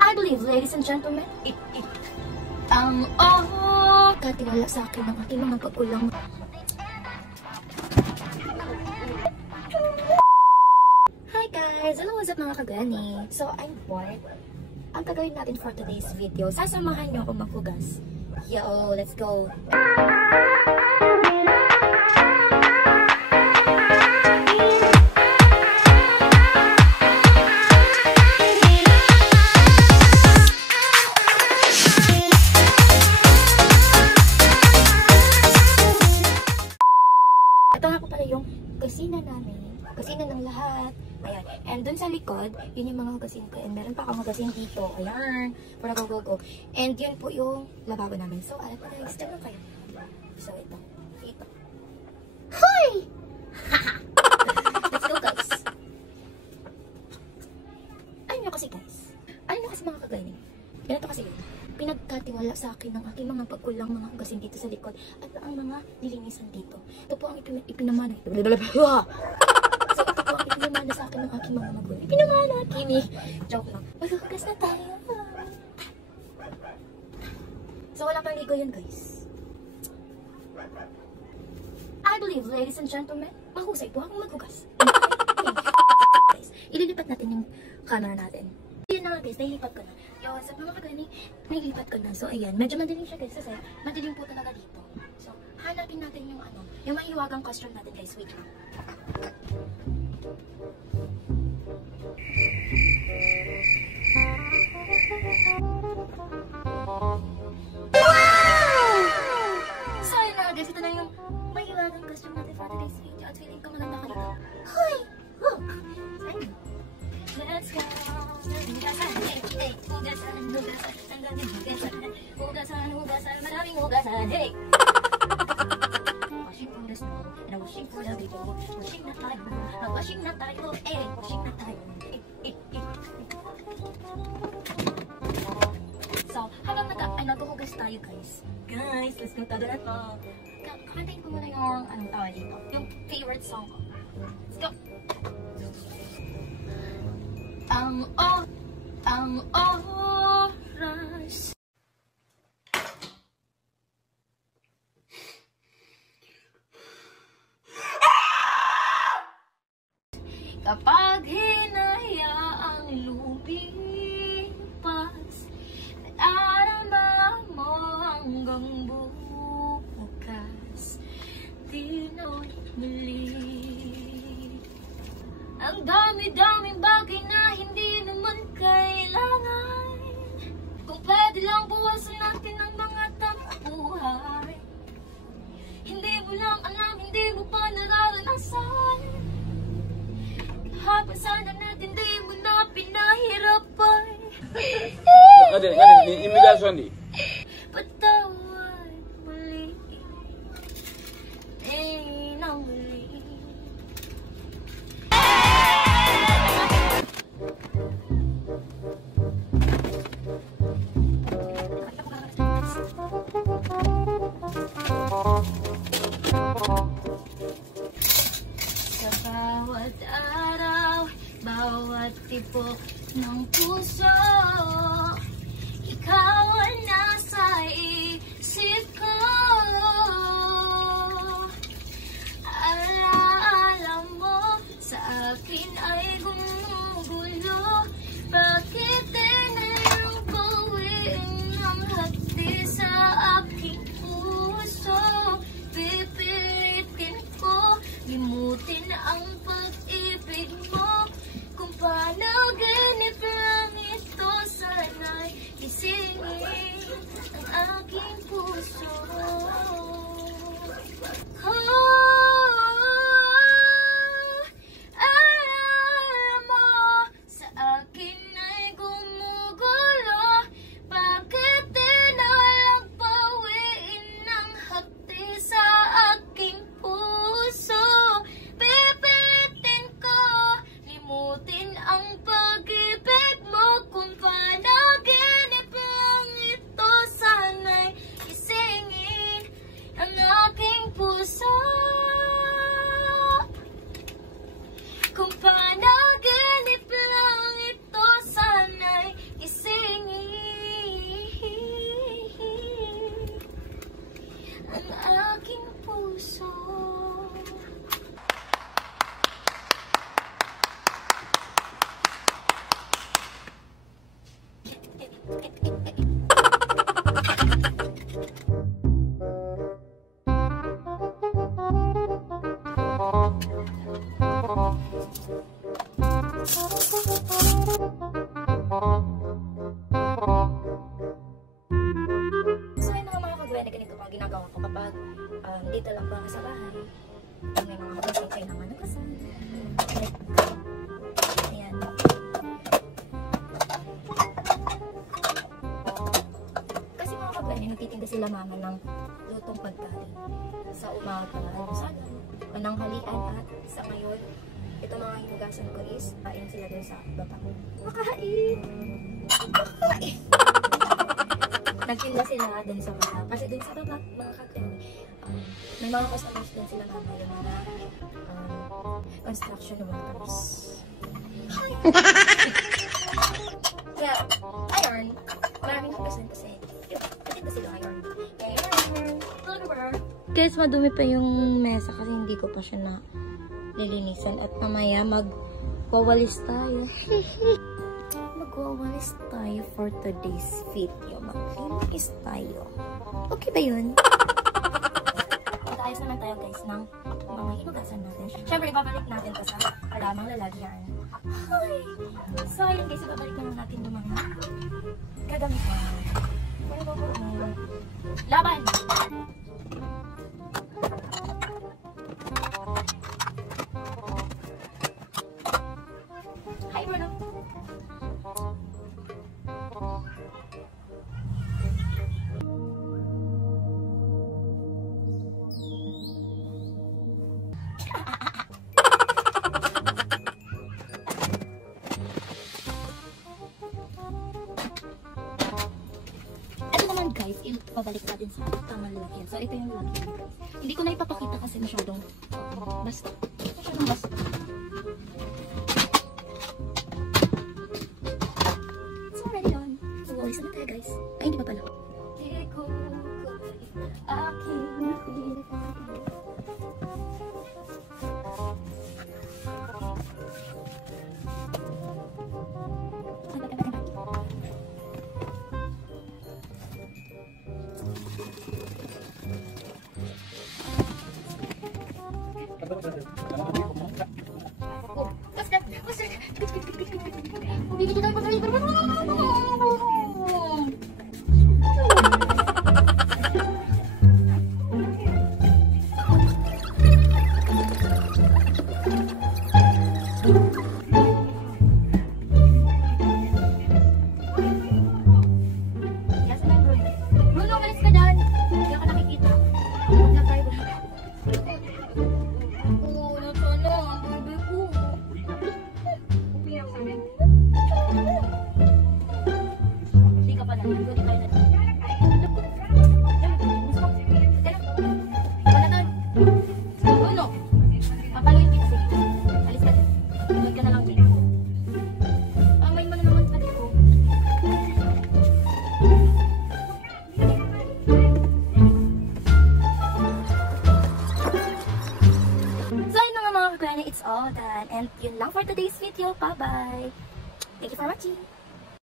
I believe, ladies and gentlemen, ang katiwala sa akin ng aking mga pagkulang. Hi guys! Hello, what's up mga kagani? So, I'm bored. Ang gagawin natin for today's video, sasamahan niyo ako maghugas. Yo, let's go! Ito nga po pala yung kusina namin. Kusina ng lahat. Ayan. And dun sa likod, yun yung mga hugasin ko. And meron pa akong hugasin dito. Ayan. Para go. And yun po yung lababo namin. So, alam po guys, dyan lang kayo. So, ito. Hoy! Let's go guys. Ayun nyo kasi guys. Ayun nyo kasi mga kagani. Ganito kasi yun. Pinagkatiwala sa akin ng aking mga pagkulang mga hugasin dito sa likod at ang mga nilinisan dito. Ito po ang ipinamana. So, ito po ang ipinamana sa akin ng aking mga magulang. Ipinamana, Kimi. Joke lang. Maghuhugas na tayo. So, wala pang ligo yan, guys. I believe, ladies and gentlemen, mahusay po akong maghugas. Guys, ililipat natin yung camera natin. Yun na nga guys, nahilipat ko na. Yo, sa mga kagani, nahilipat ko na. So, ayan, medyo madilim siya guys kasi madilim po talaga dito. So, hanapin natin yung yung mahiwagang costume natin guys. Wait lang. Wow! So, ayun na guys, ito na yung mahiwagang costume natin for today's video. At feeling ko maganda ka dito. Hoy! Look! So, ayun. Let's go! Hugasan, maraming hugasan, hey! Washing for the snow, and washing for the people. Washing na tayo, washing na tayo, washing na tayo. So, habang naghuhugas tayo guys. Guys, let's go tayo na to. Kakantayin ko muna yung, tawag dito, yung favorite song ko. Let's go! Ang oras. Kapag hinayaang lumipas, nadarama mo hanggang bukas, di na ulit muli. Ang dami-daming bagay na hindi naman kailangan. Kung pwede lang buwasan natin ang mga tampuhay. Hindi mo lang alam, hindi mo pa nararanasan. Habang sana natin di mo na pinahirapan. Kade, imigasyon di? Patawad muli. Nang muli. Sa bawat araw, bawat tibok ng puso, ikaw ang nasa isip ko. Alaala mo, sa akin ay gumugulo. Bakit tinayang bawiin ang hati sa aking puso? Pipilitin ko, limutin ang pag-ibig mo. Kung panaginip So yung mga kagwene, ganito ang ginagawa ko kapag dito lang ba sa bahay. May mga kapatid kayo naman ng kasal. Ayan. Kasi mga kagwene, nagtitinda sila mama ng lutong pagkain. Sa umaga, almusal, pananghalian at sa ngayon, ito mga hinugasan ko is kain sila dun sa baba. Makain! Makain! Nagtinda sila dun sa baba. Kasi dun sa baba, mga kagwene, may mga customers din sila mama yung mga construction workers. Kaya, iron, maraming nag-present kasi nagtinda sila iron. Guys, madumi pa yung mesa kasi hindi ko pa siya na lilinisan at mamaya magwawalis tayo. Magwawalis tayo for today's video. Maglinis tayo. Okay ba yun? Mag-ayos naman tayo guys ng mga hinugasan natin. Siyempre, ibabalik natin to sa alamang lalagyan. Hi! So, ayun guys, ibabalik naman natin yung mga kagamitan. Laban! Hi, Bruno! Guys, ipabalik natin sa tamang lalagyan. So, ito yung lalagyan guys. Hindi ko na ipapakita kasi masyadong basta. Masyadong basta. So, ready on. So, always na tayo guys. Ay, hindi pa pala. Bruno, malis ka dyan. Hindi ka nakikita. Huwag na tayo. It's all done. And yun lang for today's video. Bye-bye. Thank you for watching.